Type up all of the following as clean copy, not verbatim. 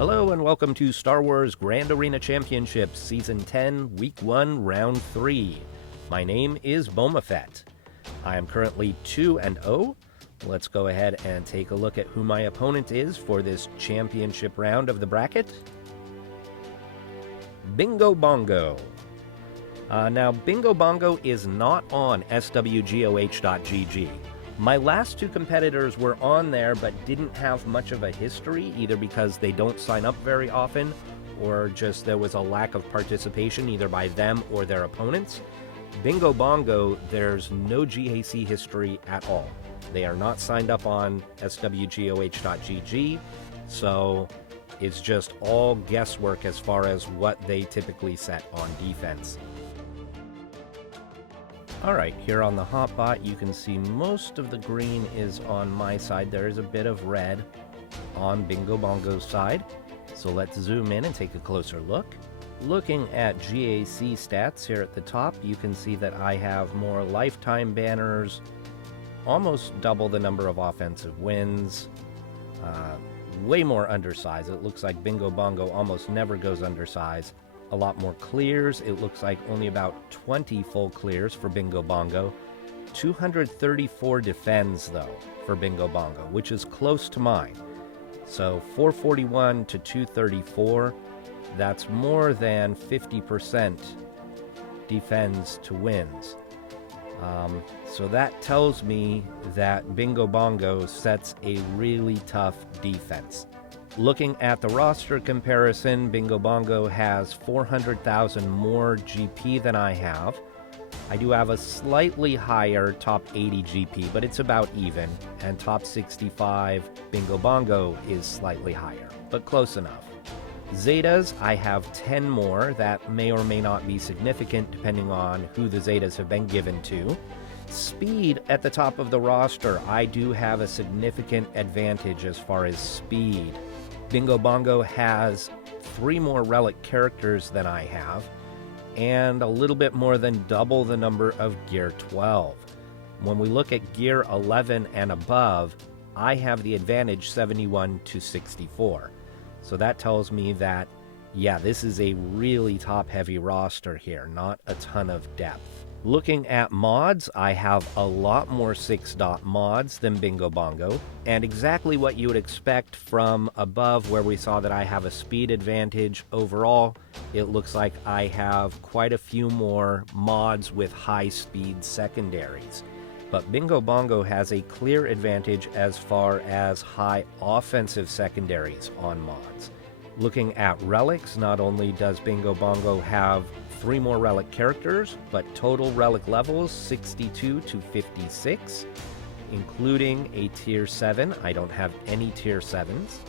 Hello and welcome to Star Wars Grand Arena Championships Season 10, Week 1, Round 3. My name is Boma Fett. I am currently 2-0. Let's go ahead and take a look at who my opponent is for this championship round of the bracket. Bongo. Now, Bongo is not on SWGOH GAC. My last two competitors were on there but didn't have much of a history, either because they don't sign up very often or just there was a lack of participation either by them or their opponents. Bongo, there's no GAC history at all. They are not signed up on SWGOH GAC, so it's just all guesswork as far as what they typically set on defense. Alright, here on the hotbot you can see most of the green is on my side. There is a bit of red on Bongo's side. So let's zoom in and take a closer look. Looking at GAC stats here at the top, you can see that I have more lifetime banners, almost double the number of offensive wins, way more undersize. It looks like Bongo almost never goes undersize. A lot more clears. It looks like only about 20 full clears for Bongo. 234 defends, though, for Bongo, which is close to mine. So 441 to 234, that's more than 50% defends to wins. So that tells me that Bongo sets a really tough defense. Looking at the roster comparison, Bongo has 400,000 more GP than I have. I do have a slightly higher top 80 GP, but it's about even, and top 65 Bongo is slightly higher, but close enough. Zetas, I have 10 more. That may or may not be significant depending on who the Zetas have been given to. Speed at the top of the roster, I do have a significant advantage as far as speed. Bongo has 3 more relic characters than I have, and a little bit more than double the number of Gear 12. When we look at Gear 11 and above, I have the advantage 71 to 64. So that tells me that, yeah, this is a really top-heavy roster here, not a ton of depth. Looking at mods, I have a lot more 6-dot mods than Bongo, and exactly what you would expect from above where we saw that I have a speed advantage overall. It looks like I have quite a few more mods with high-speed secondaries. But Bongo has a clear advantage as far as high offensive secondaries on mods. Looking at relics, not only does Bongo have 3 more relic characters, but total relic levels 62 to 56, including a tier 7. I don't have any tier 7s,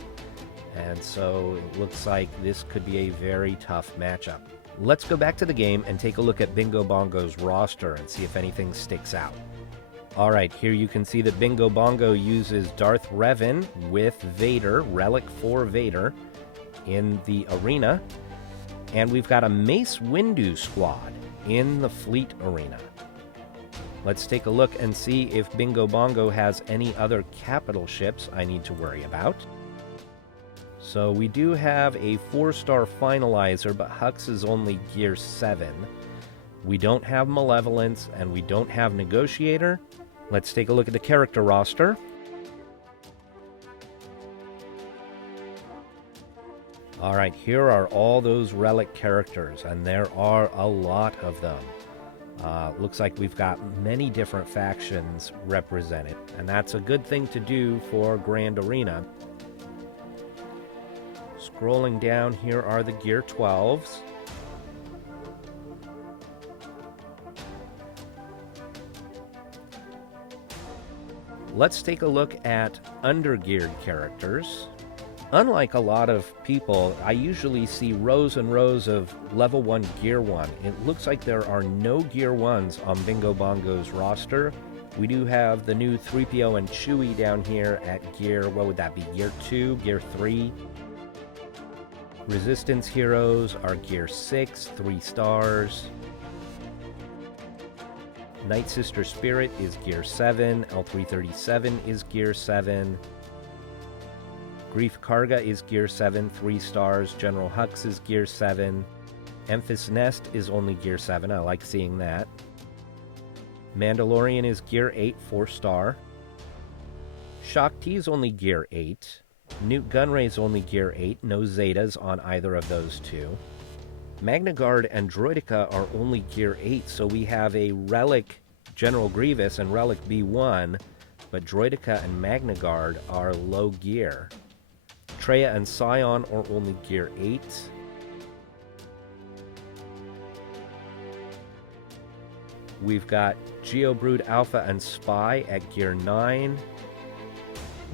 and so it looks like this could be a very tough matchup. Let's go back to the game and take a look at Bongo's roster and see if anything sticks out. Alright, here you can see that Bongo uses Darth Revan with Vader, Relic for Vader, in the arena. And we've got a Mace Windu squad in the Fleet Arena. Let's take a look and see if Bongo has any other capital ships I need to worry about. So we do have a 4-star Finalizer, but Hux is only Gear 7. We don't have Malevolence, and we don't have Negotiator. Let's take a look at the character roster. Alright, here are all those relic characters, and there are a lot of them. Looks like we've got many different factions represented, and that's a good thing to do for Grand Arena. Scrolling down, here are the Gear 12s. Let's take a look at undergeared characters. Unlike a lot of people, I usually see rows and rows of level 1 Gear 1. It looks like there are no Gear 1s on Bongo's roster. We do have the new 3PO and Chewie down here at Gear, what would that be, Gear 2, Gear 3. Resistance heroes are Gear 6, 3 stars. Night Sister Spirit is Gear 7, L337 is Gear 7. Grief Karga is Gear 7, 3 stars. General Hux is Gear 7. Emphas Nest is only Gear 7. I like seeing that. Mandalorian is Gear 8, 4 star. Shaak Ti is only Gear 8. Newt Gunray is only Gear 8. No Zetas on either of those two. Magna Guard and Droideka are only Gear 8, so we have a Relic General Grievous and Relic B1, but Droideka and Magna Guard are low gear. Traya and Scion are only Gear 8. We've got Geobrood Alpha and Spy at Gear 9.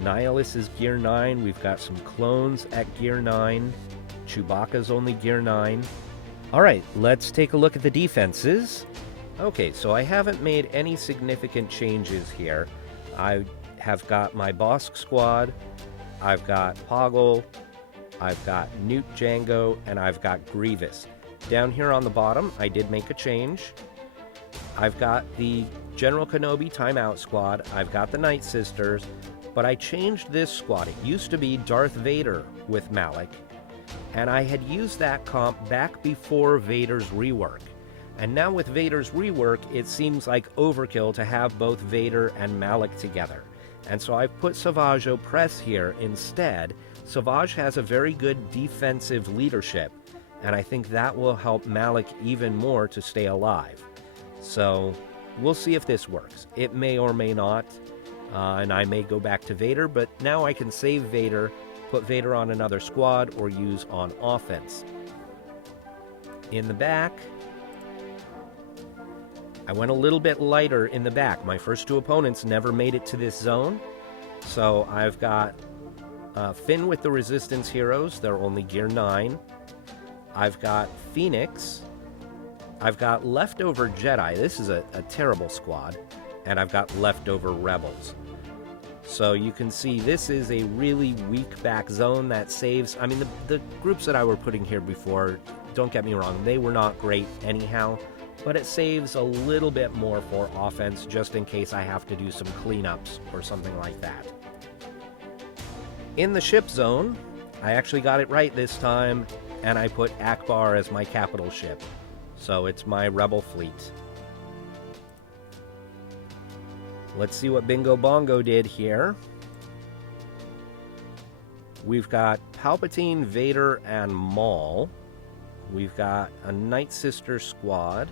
Nihilus is Gear 9. We've got some clones at Gear 9. Chewbacca's only Gear 9. Alright, let's take a look at the defenses. Okay, so I haven't made any significant changes here. I have got my Bosk squad, I've got Poggle, I've got Newt Jango, and I've got Grievous. Down here on the bottom, I did make a change. I've got the General Kenobi Timeout squad, I've got the Night Sisters, but I changed this squad. It used to be Darth Vader with Malak, and I had used that comp back before Vader's rework. And now with Vader's rework, it seems like overkill to have both Vader and Malak together. And so I've put Savage Opress here instead. Savage has a very good defensive leadership, and I think that will help Malak even more to stay alive. So we'll see if this works. It may or may not, and I may go back to Vader, but now I can save Vader, put Vader on another squad, or use on offense. In the back, I went a little bit lighter in the back. My first two opponents never made it to this zone. So I've got Finn with the Resistance Heroes. They're only Gear 9. I've got Phoenix. I've got Leftover Jedi. This is a terrible squad. And I've got Leftover Rebels. So you can see this is a really weak back zone that saves... I mean, the groups that I were putting here before, don't get me wrong, they were not great anyhow. But it saves a little bit more for offense just in case I have to do some cleanups or something like that. In the ship zone, I actually got it right this time, and I put Akbar as my capital ship. So it's my rebel fleet. Let's see what Bingo Bongo did here. We've got Palpatine, Vader, and Maul. We've got a Night Sister squad.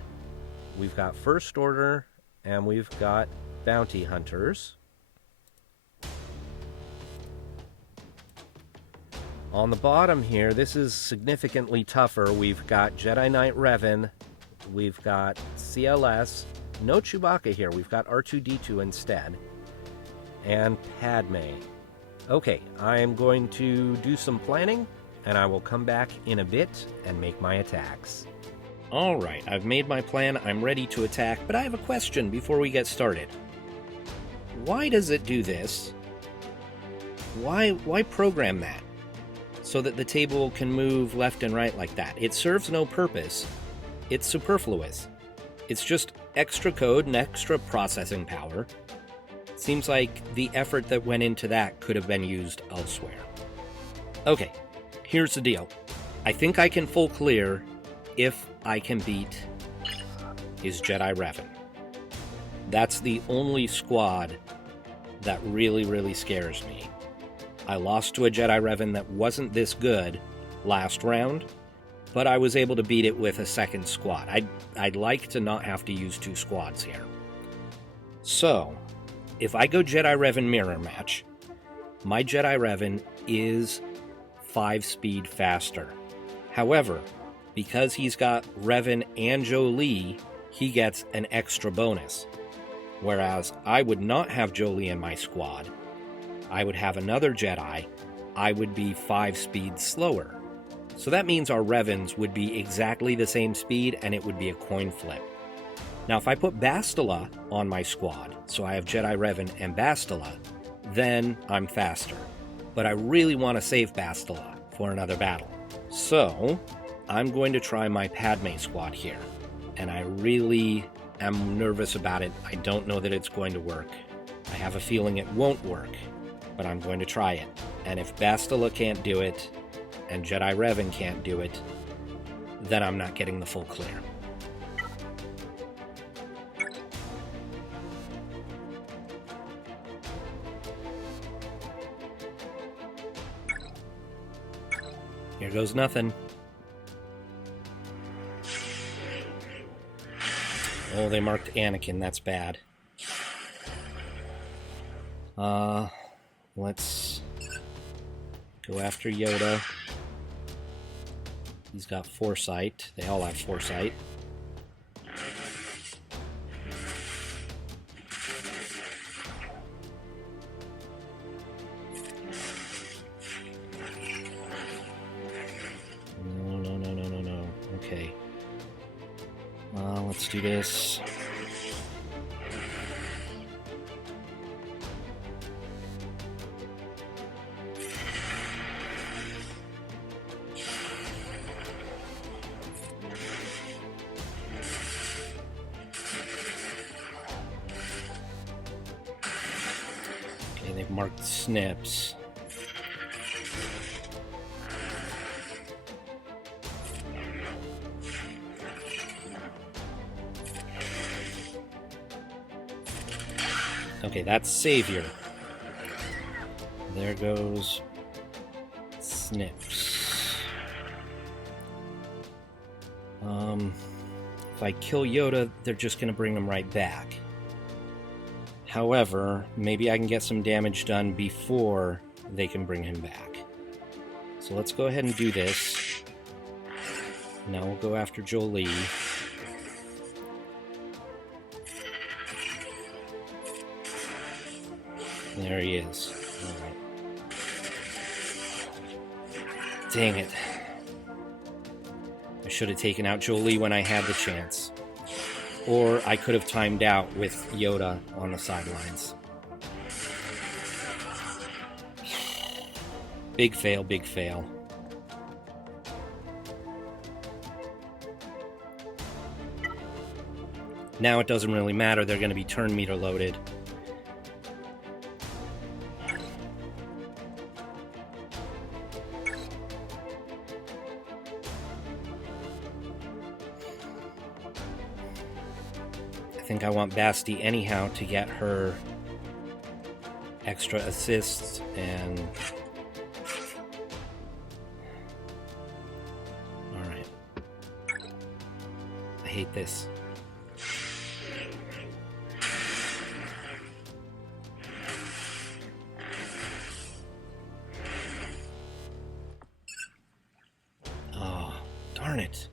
We've got First Order, and we've got Bounty Hunters. On the bottom here, this is significantly tougher. We've got Jedi Knight Revan, we've got CLS, no Chewbacca here, we've got R2-D2 instead, and Padme. Okay, I am going to do some planning, and I will come back in a bit and make my attacks. Alright, I've made my plan, I'm ready to attack, but I have a question before we get started. Why does it do this? Why program that? So that the table can move left and right like that. It serves no purpose. It's superfluous. It's just extra code and extra processing power. Seems like the effort that went into that could have been used elsewhere. Okay, here's the deal. I think I can full clear if I can beat his Jedi Revan. That's the only squad that really scares me. I lost to a Jedi Revan that wasn't this good last round, but I was able to beat it with a second squad. I'd like to not have to use two squads here. So, if I go Jedi Revan mirror match, my Jedi Revan is 5 speed faster. However, because he's got Revan and Jolee, he gets an extra bonus. Whereas I would not have Jolee in my squad. I would have another Jedi. I would be 5 speeds slower. So that means our Revans would be exactly the same speed, and it would be a coin flip. Now, if I put Bastila on my squad, so I have Jedi Revan and Bastila, then I'm faster. But I really want to save Bastila for another battle. So, I'm going to try my Padme squad here. And I really am nervous about it. I don't know that it's going to work. I have a feeling it won't work. but I'm going to try it. And if Bastila can't do it, and Jedi Revan can't do it, then I'm not getting the full clear. Here goes nothing. Oh, they marked Anakin. That's bad. Let's go after Yoda. He's got foresight. They all have foresight. No. Okay. Let's do this. Okay, they've marked snips. Okay, that's Savior. There goes Snips. If I kill Yoda, they're just going to bring him right back. However, maybe I can get some damage done before they can bring him back. So let's go ahead and do this. Now we'll go after Jolie. There he is. All right. Dang it. I should have taken out Jolie when I had the chance. Or I could have timed out with Yoda on the sidelines. Big fail, big fail. Now it doesn't really matter. They're going to be turn meter loaded. I think I want Basti anyhow to get her extra assists and... Alright. I hate this. Oh, darn it.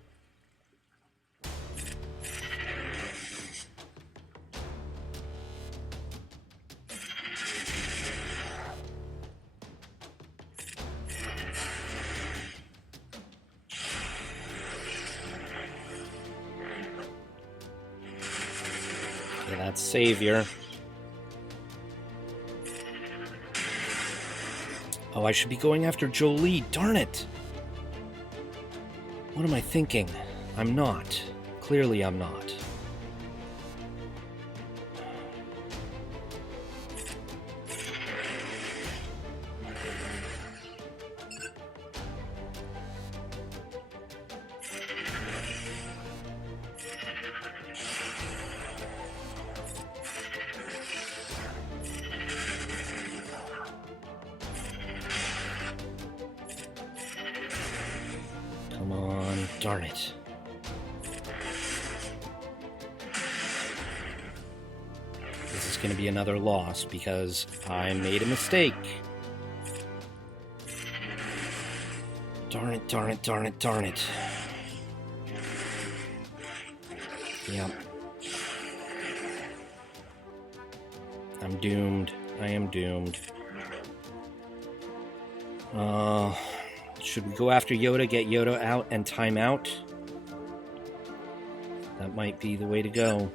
Okay, that's Savior. Oh, I should be going after Jolie. Darn it! What am I thinking? I'm not. Clearly I'm not. Come on, darn it. This is going to be another loss because I made a mistake. Darn it, darn it, darn it, darn it. Yep. I'm doomed. I am doomed. Should we go after Yoda, get Yoda out, and time out? That might be the way to go.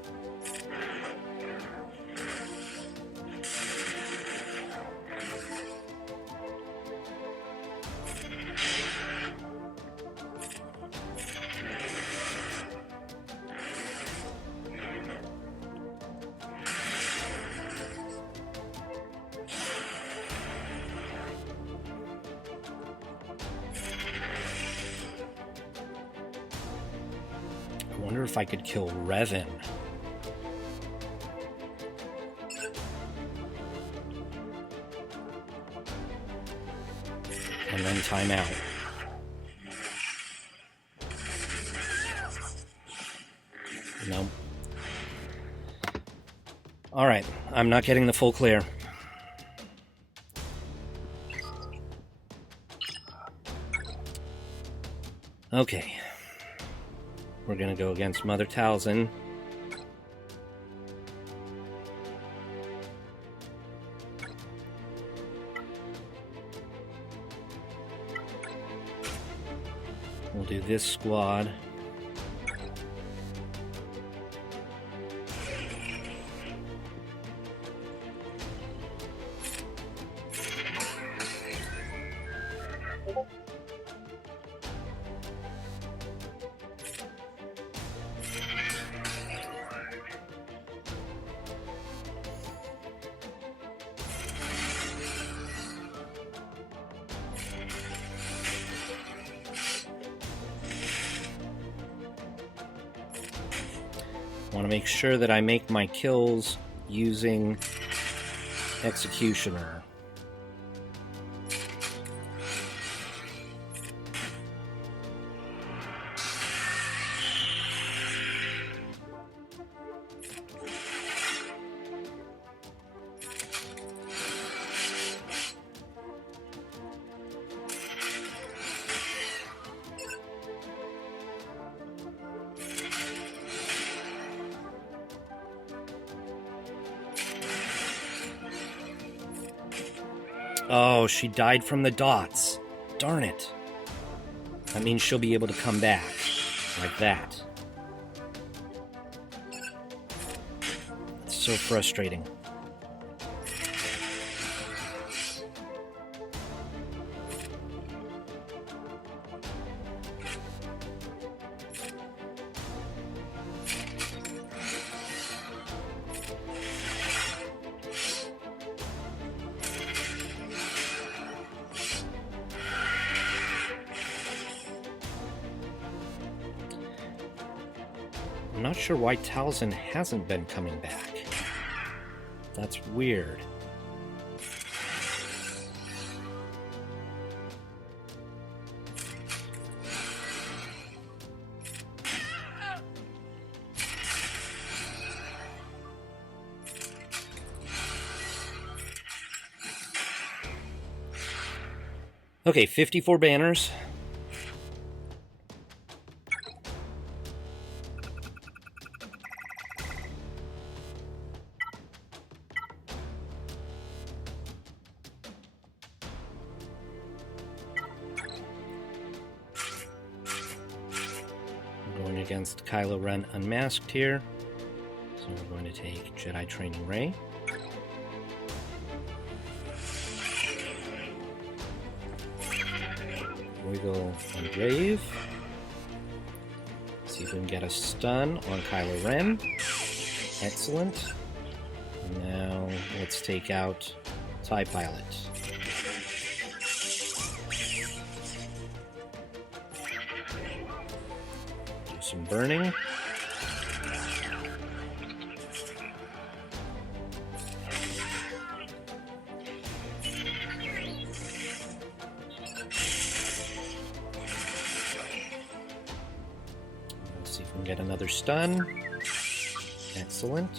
wonder if I could kill Revan. And then time out. Nope. Alright, I'm not getting the full clear. Okay. We're gonna go against Mother Talzin. We'll do this squad. I want to make sure that I make my kills using Executioner. Oh, she died from the dots. Darn it. That means she'll be able to come back. Like that. It's so frustrating. I'm not sure why Talzin hasn't been coming back. That's weird. Okay, 54 banners. Going against Kylo Ren unmasked here. So we're going to take Jedi Training Ray. Wiggle and Rave. See if we can get a stun on Kylo Ren. Excellent. And now let's take out TIE Pilot. Some burning. Let's see if we can get another stun. Excellent.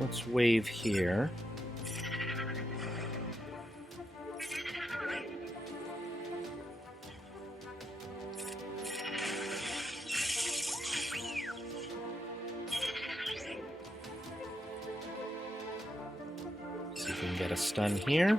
Let's wave here. See if we can get a stun here.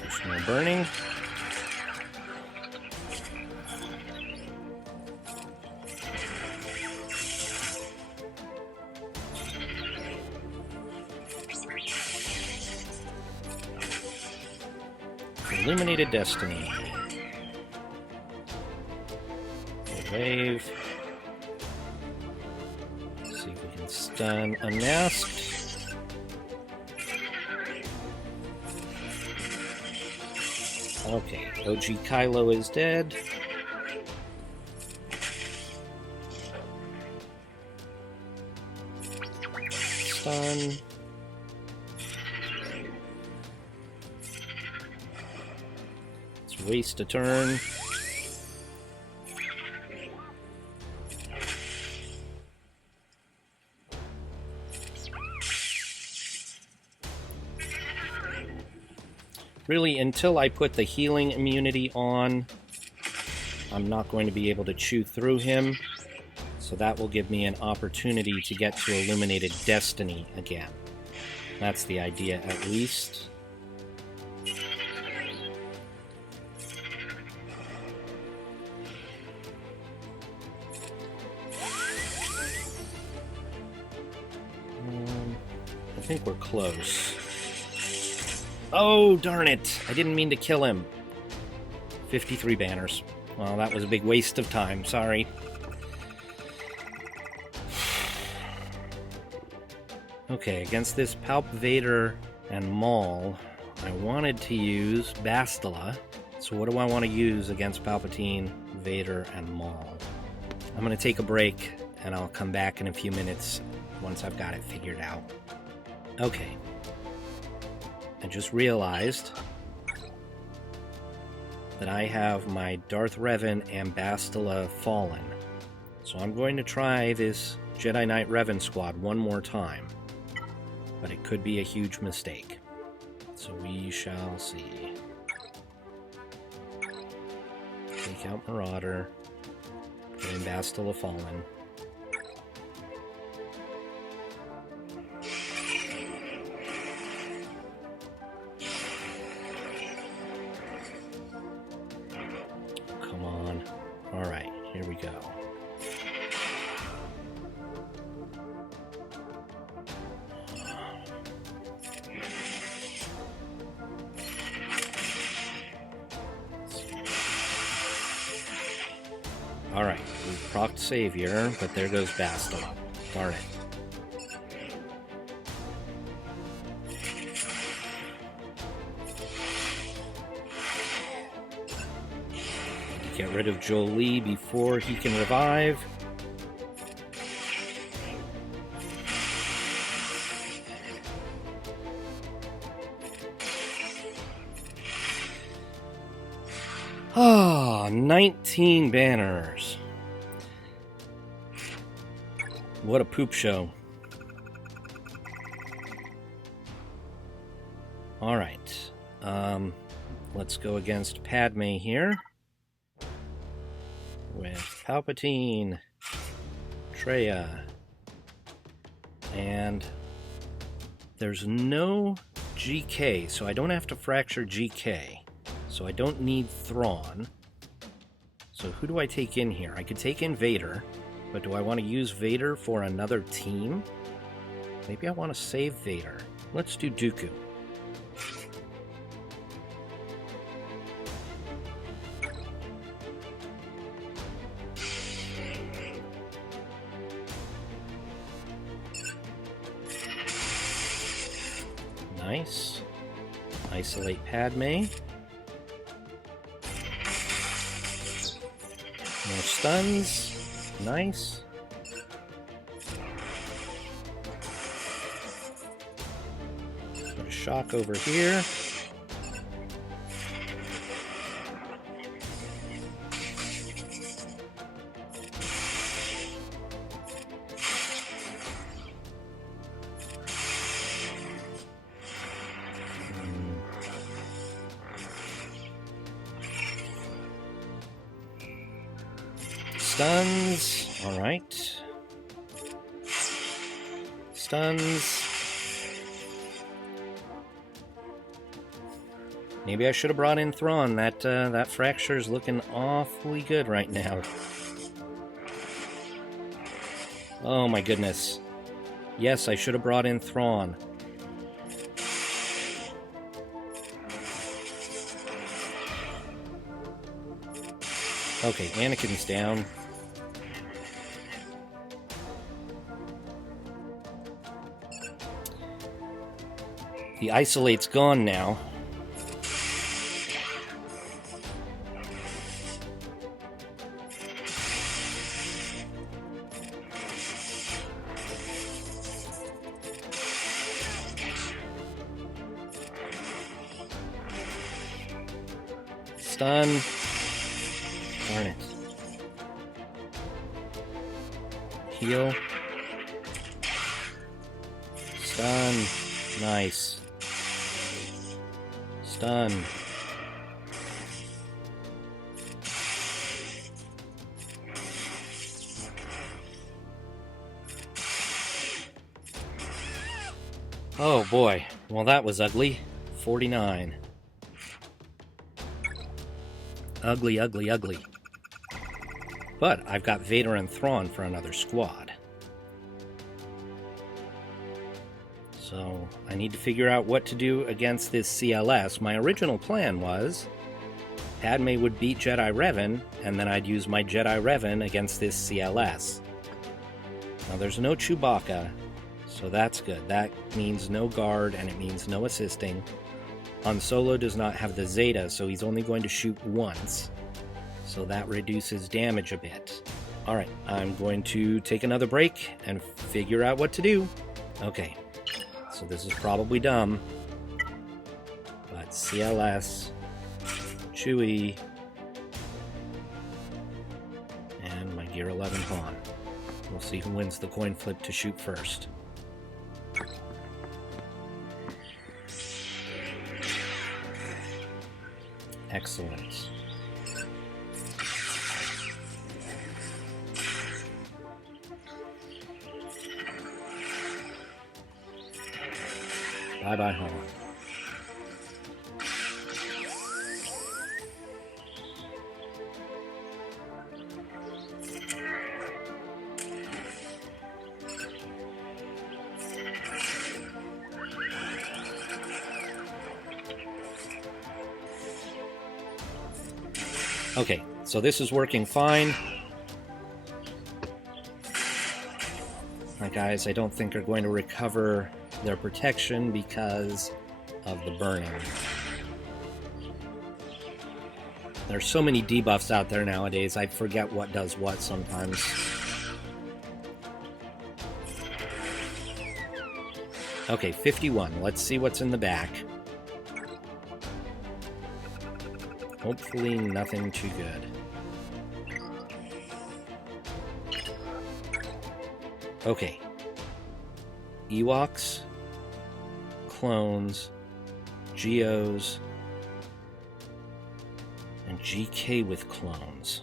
Additional burning. Illuminated Destiny. Wave. Stun unmasked. Okay, OG Kylo is dead. Stun. Let's waste a turn. Really, until I put the healing immunity on, I'm not going to be able to chew through him. So that will give me an opportunity to get to Illuminated Destiny again. That's the idea, at least. I think we're close. Oh, darn it! I didn't mean to kill him. 53 banners. Well, that was a big waste of time. Sorry. Okay, against this Palp Vader and Maul, I wanted to use Bastila. So what do I want to use against Palpatine, Vader, and Maul? I'm going to take a break, and I'll come back in a few minutes once I've got it figured out. Okay. I just realized that I have my Darth Revan and Bastila fallen. So I'm going to try this Jedi Knight Revan squad one more time. But it could be a huge mistake. So we shall see. Take out Marauder. Put in Bastila Fallen. Come on. Alright, here we go. Alright, we've procced Savior, but there goes Bastila. Darn it. Get rid of Jolie before he can revive. Ah, 19 banners. What a poop show. Alright. Let's go against Padme here. With Palpatine, Traya, and there's no GK, so I don't have to fracture GK. So I don't need Thrawn. So who do I take in here? I could take in Vader, but do I want to use Vader for another team? Maybe I want to save Vader. Let's do Dooku. Nice. Isolate Padme. More stuns. Nice. Put a shock over here. Stuns. Alright. Stuns. Maybe I should have brought in Thrawn. That fracture's looking awfully good right now. Oh my goodness. Yes, I should have brought in Thrawn. Okay, Anakin's down. The isolate's gone now. Stun. Darn it. Heal. Stun. Nice. Stun. Oh boy. Well, that was ugly. 49. Ugly, ugly, ugly. But I've got Vader and Thrawn for another squad. So I need to figure out what to do against this CLS. My original plan was Padme would beat Jedi Revan, and then I'd use my Jedi Revan against this CLS. Now there's no Chewbacca, so that's good. That means no guard, and it means no assisting. Han Solo does not have the Zeta, so he's only going to shoot once. So that reduces damage a bit. Alright, I'm going to take another break and figure out what to do. Okay, so this is probably dumb. But CLS, Chewie, and my Gear 11 Han. We'll see who wins the coin flip to shoot first. Excellent. Bye-bye, Han. Okay, so this is working fine. My guys, I don't think are going to recover their protection because of the burning. There's so many debuffs out there nowadays, I forget what does what sometimes. Okay, 51. Let's see what's in the back. Hopefully nothing too good. Okay. Ewoks, clones, Geos, and GK with clones.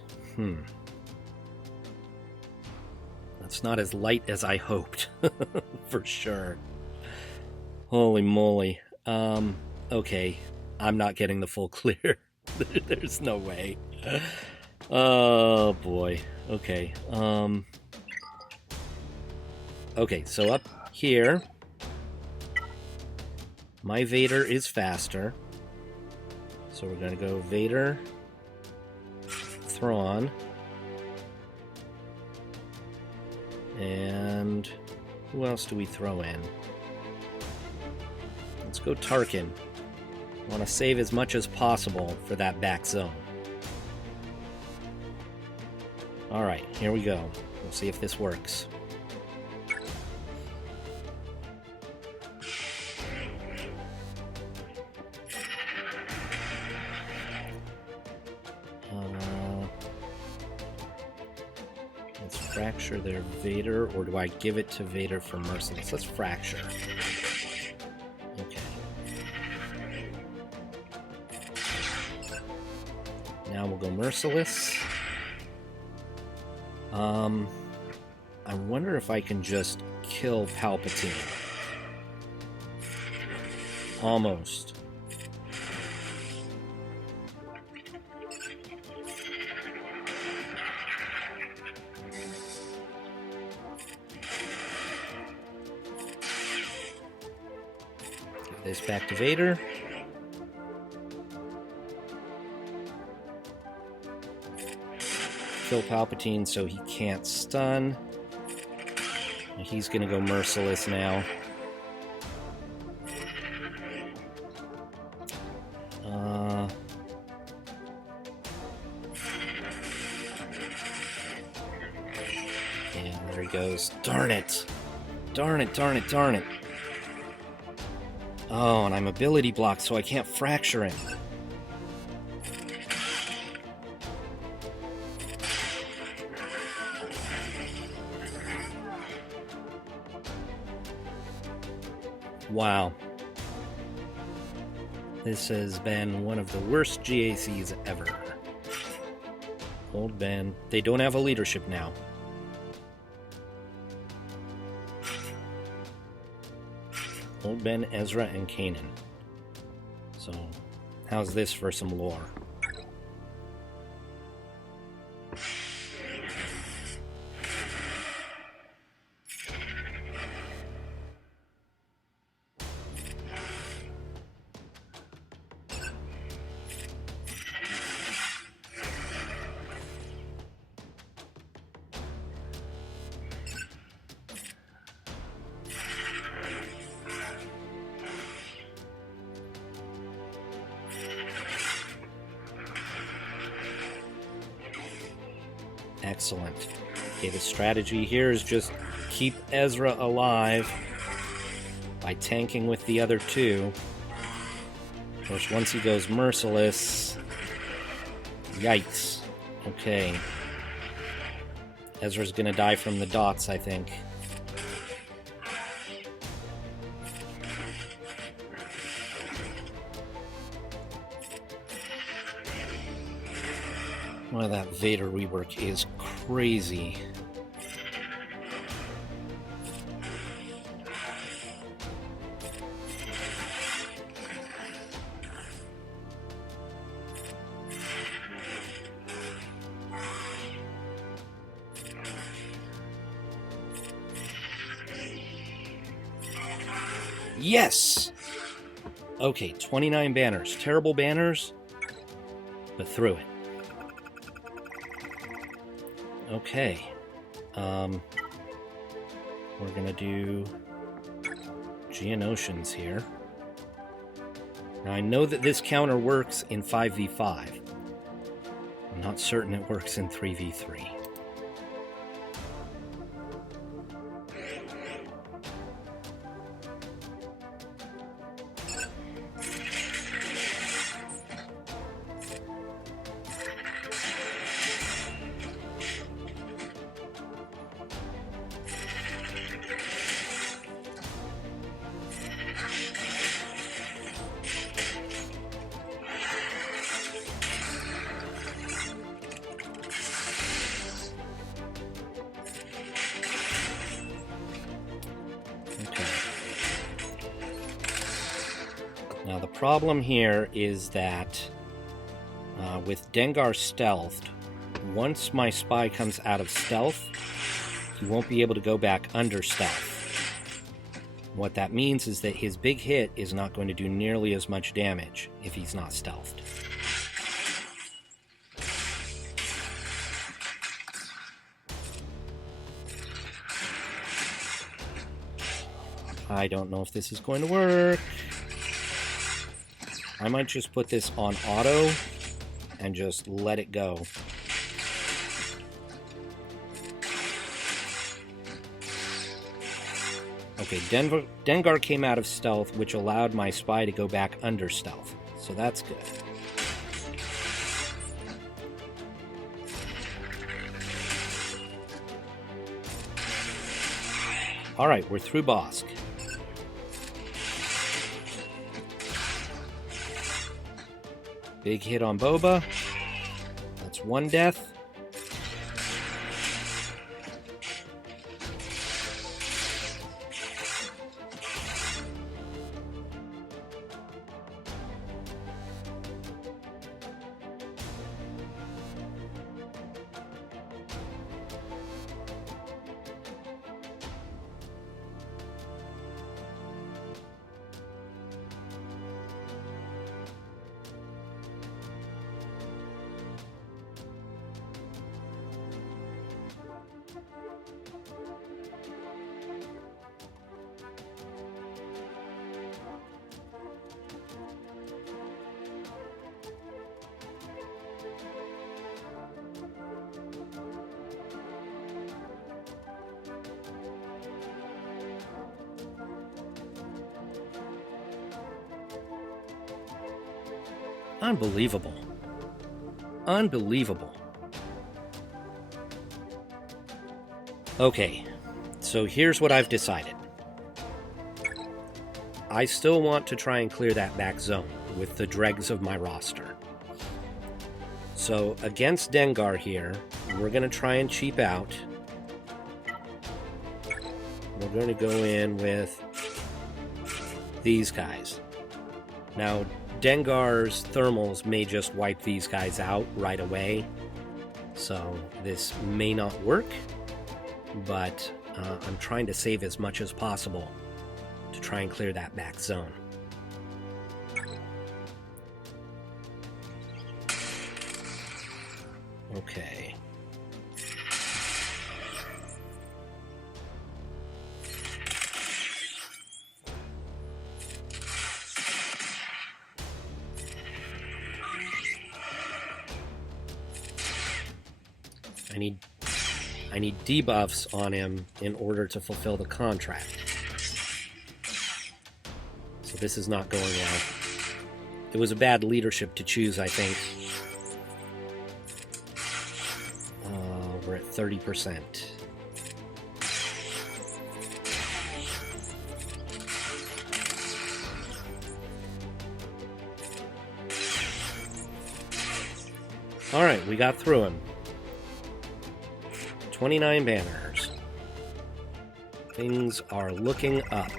That's not as light as I hoped, for sure. Holy moly. Okay. I'm not getting the full clear. There's no way. Oh boy. Okay. Okay, so up here, my Vader is faster. So we're gonna go Vader, Thrawn, and who else do we throw in? Let's go Tarkin. I want to save as much as possible for that back zone. Alright, here we go. We'll see if this works. Let's fracture their Vader, or do I give it to Vader for Merciless? Let's fracture. Okay. Now we'll go Merciless. I wonder if I can just kill Palpatine. Almost. Give this back to Vader. Kill Palpatine so he can't stun. He's gonna go Merciless now. And there he goes. Darn it! Darn it, darn it, darn it. Oh, and I'm ability blocked, so I can't fracture him. Wow. This has been one of the worst GACs ever. Old Ben. They don't have a leadership now. Old Ben, Ezra, and Kanan. So, how's this for some lore? Excellent. Okay, the strategy here is just keep Ezra alive by tanking with the other two. Of course, once he goes merciless... Yikes. Okay. Ezra's gonna die from the dots, I think. Well, that Vader rework is crazy. Yes! Okay, 29 banners. Terrible banners, but through it. Okay. We're gonna do Geonosians here. Now I know that this counter works in 5v5. I'm not certain it works in 3v3. Now the problem here is that with Dengar stealthed, once my spy comes out of stealth, he won't be able to go back under stealth. What that means is that his big hit is not going to do nearly as much damage if he's not stealthed. I don't know if this is going to work. I might just put this on auto and just let it go. Okay, Dengar came out of stealth, which allowed my spy to go back under stealth. So that's good. Alright, we're through Bosk. Big hit on Boba. That's one death. Unbelievable. Unbelievable. Okay, so here's what I've decided. I still want to try and clear that back zone with the dregs of my roster. So against Dengar here, we're going to try and cheap out. We're going to go in with these guys. Now, Dengar's thermals may just wipe these guys out right away, so this may not work, but I'm trying to save as much as possible to try and clear that back zone. Okay. I need debuffs on him in order to fulfill the contract. So this is not going well. It was a bad leadership to choose, I think. We're at 30%. Alright, we got through him. 29 banners. Things are looking up.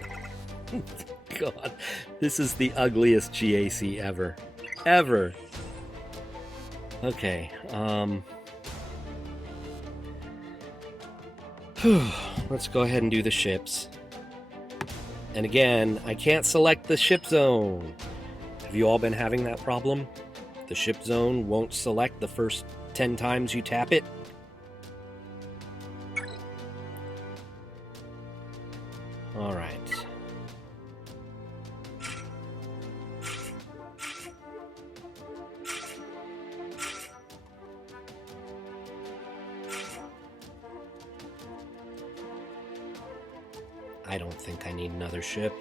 God, this is the ugliest GAC ever. Ever. Okay, let's go ahead and do the ships. And again, I can't select the ship zone. Have you all been having that problem? The ship zone won't select the first 10 times you tap it? Alright. I don't think I need another ship.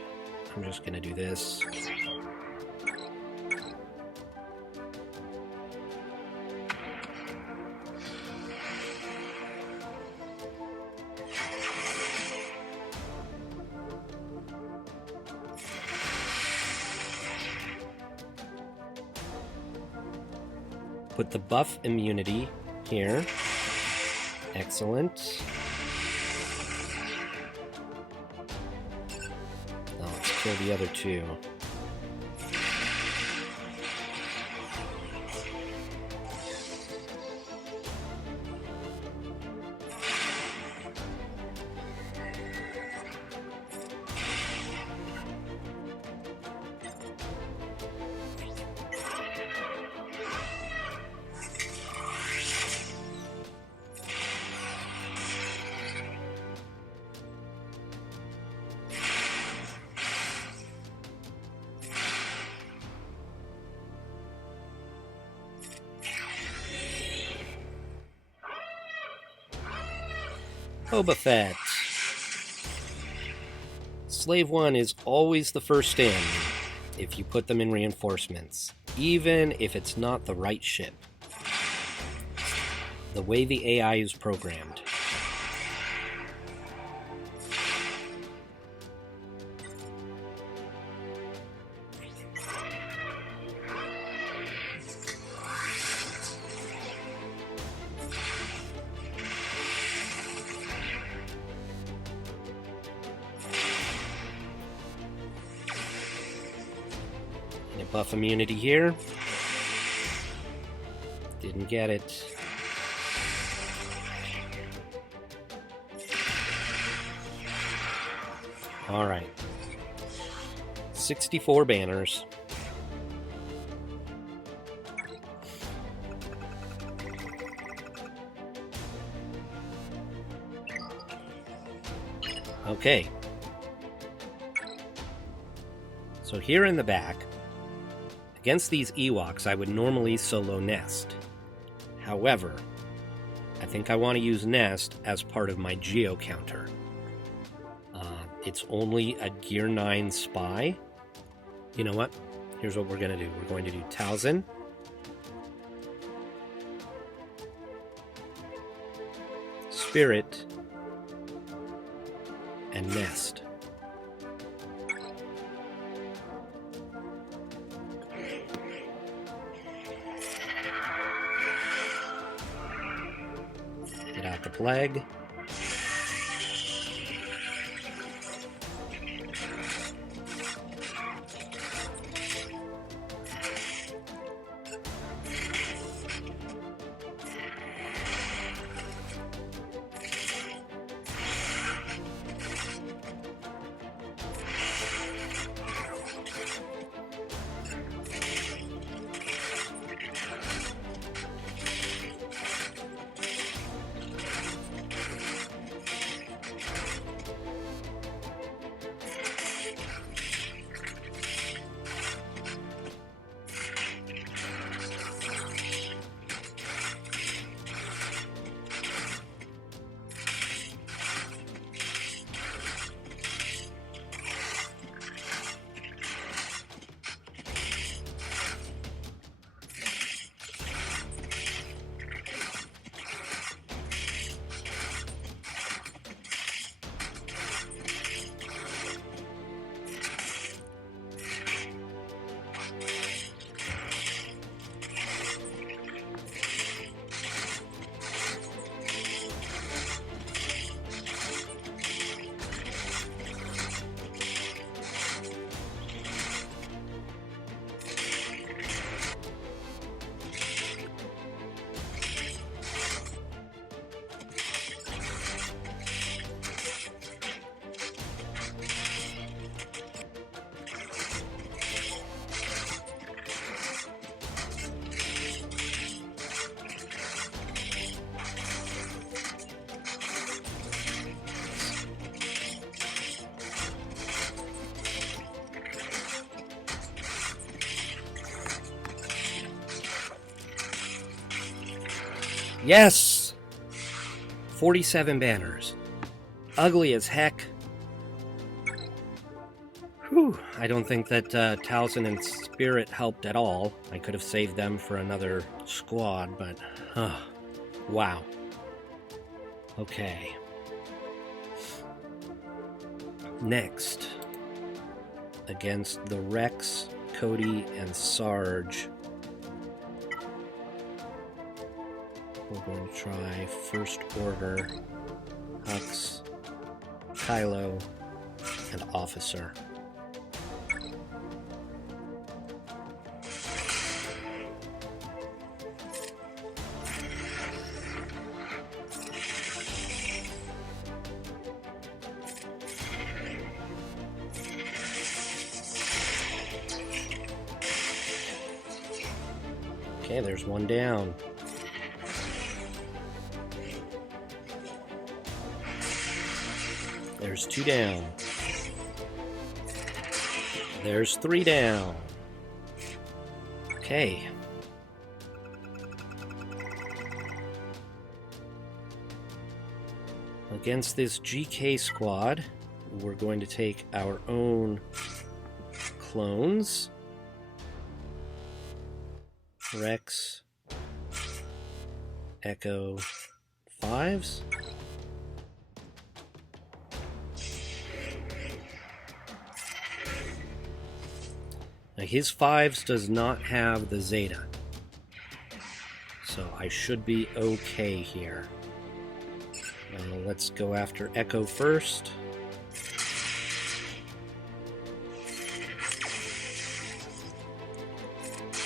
I'm just gonna do this. Put the buff immunity here. Excellent. Now let's kill the other two. Boma Fett. Slave 1 is always the first in if you put them in reinforcements, even if it's not the right ship. The way the AI is programmed. Buff immunity here. Didn't get it. All right. 64 banners. Okay. So here in the back, against these Ewoks, I would normally solo Nest. However, I think I want to use Nest as part of my Geo counter. It's only a Gear 9 spy. You know what? Here's what we're going to do. We're going to do Talzin, Spirit, and Nest. Get out the Plague. Yes! 47 banners. Ugly as heck. Whew. I don't think that Talzin and Spirit helped at all. I could have saved them for another squad, but... wow. Okay. Next. Against the Rex, Cody, and Sarge. We're going to try First Order, Hux, Kylo, and Officer. Okay, there's one down. There's 2 down. There's 3 down. Okay. Against this GK squad, we're going to take our own clones. Rex, Echo 5s. Now his 5s does not have the Zeta, so I should be okay here. Let's go after Echo first.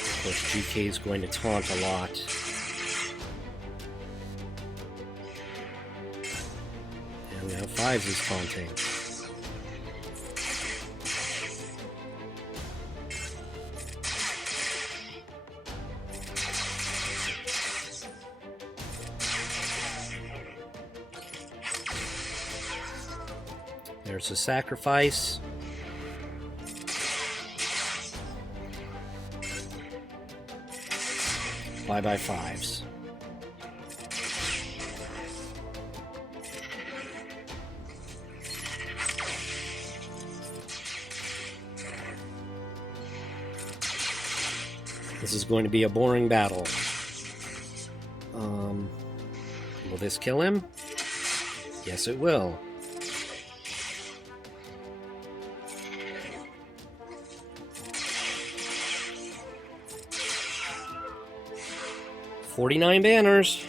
Of course, GK is going to taunt a lot. And now 5s is taunting. There's a sacrifice. By 5s. This is going to be a boring battle. Will this kill him? Yes, it will. $49 banners.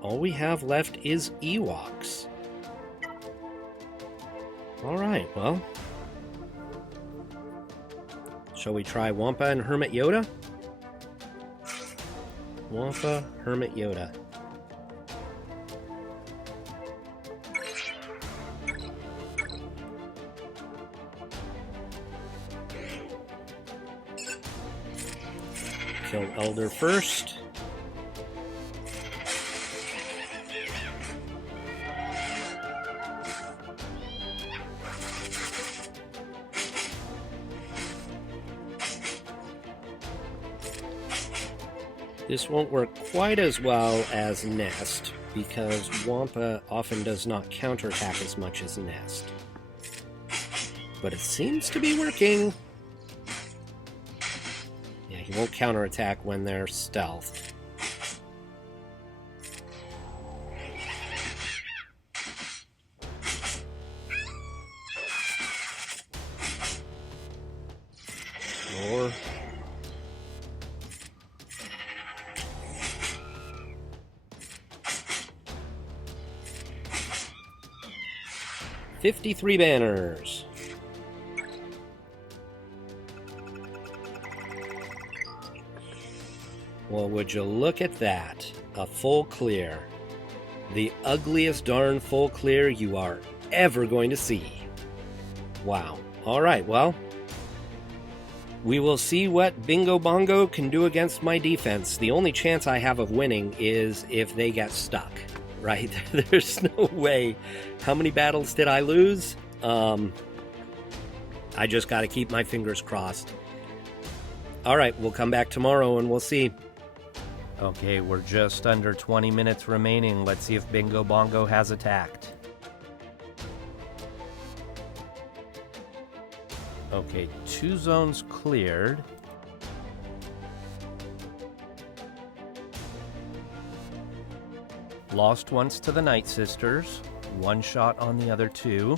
All we have left is Ewoks. Alright, well. Shall we try Wampa and Hermit Yoda? Wampa, Hermit Yoda. Kill Elder first. This won't work quite as well as Nest, because Wampa often does not counterattack as much as Nest. But it seems to be working. Yeah, he won't counterattack when they're stealthed. Or... $53 banners. Well, would you look at that? A full clear. The ugliest darn full clear you are ever going to see. Wow. Alright, well. We will see what Bingo Bongo can do against my defense. The only chance I have of winning is if they get stuck. Right? There's no way. How many battles did I lose? I just got to keep my fingers crossed. All right, we'll come back tomorrow and we'll see. Okay, we're just under 20 minutes remaining. Let's see if Bingo Bongo has attacked. Okay, 2 zones cleared. Lost once to the Night Sisters. 1 shot on the other 2.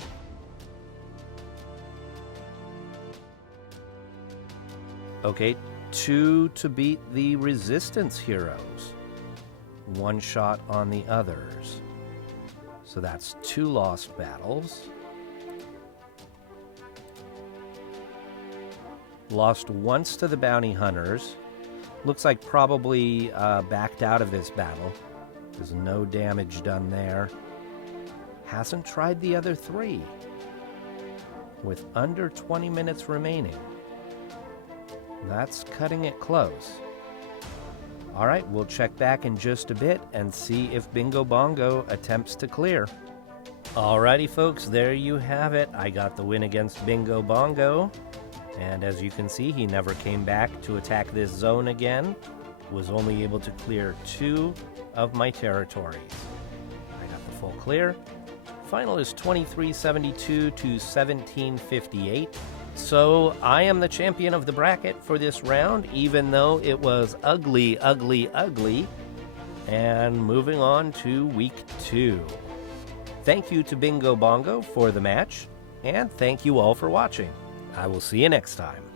Okay, 2 to beat the Resistance heroes. 1 shot on the others. So that's 2 lost battles. Lost once to the Bounty Hunters. Looks like probably backed out of this battle. There's no damage done there. Hasn't tried the other 3. With under 20 minutes remaining. That's cutting it close. Alright, we'll check back in just a bit and see if Bingo Bongo attempts to clear. Alrighty folks, there you have it. I got the win against Bingo Bongo. And as you can see, he never came back to attack this zone again. Was only able to clear 2 of my territories. I got the full clear. Final is 2372 to 1758. So I am the champion of the bracket for this round, even though it was ugly, ugly, ugly. And moving on to week 2. Thank you to Bingo Bongo for the match, and thank you all for watching. I will see you next time.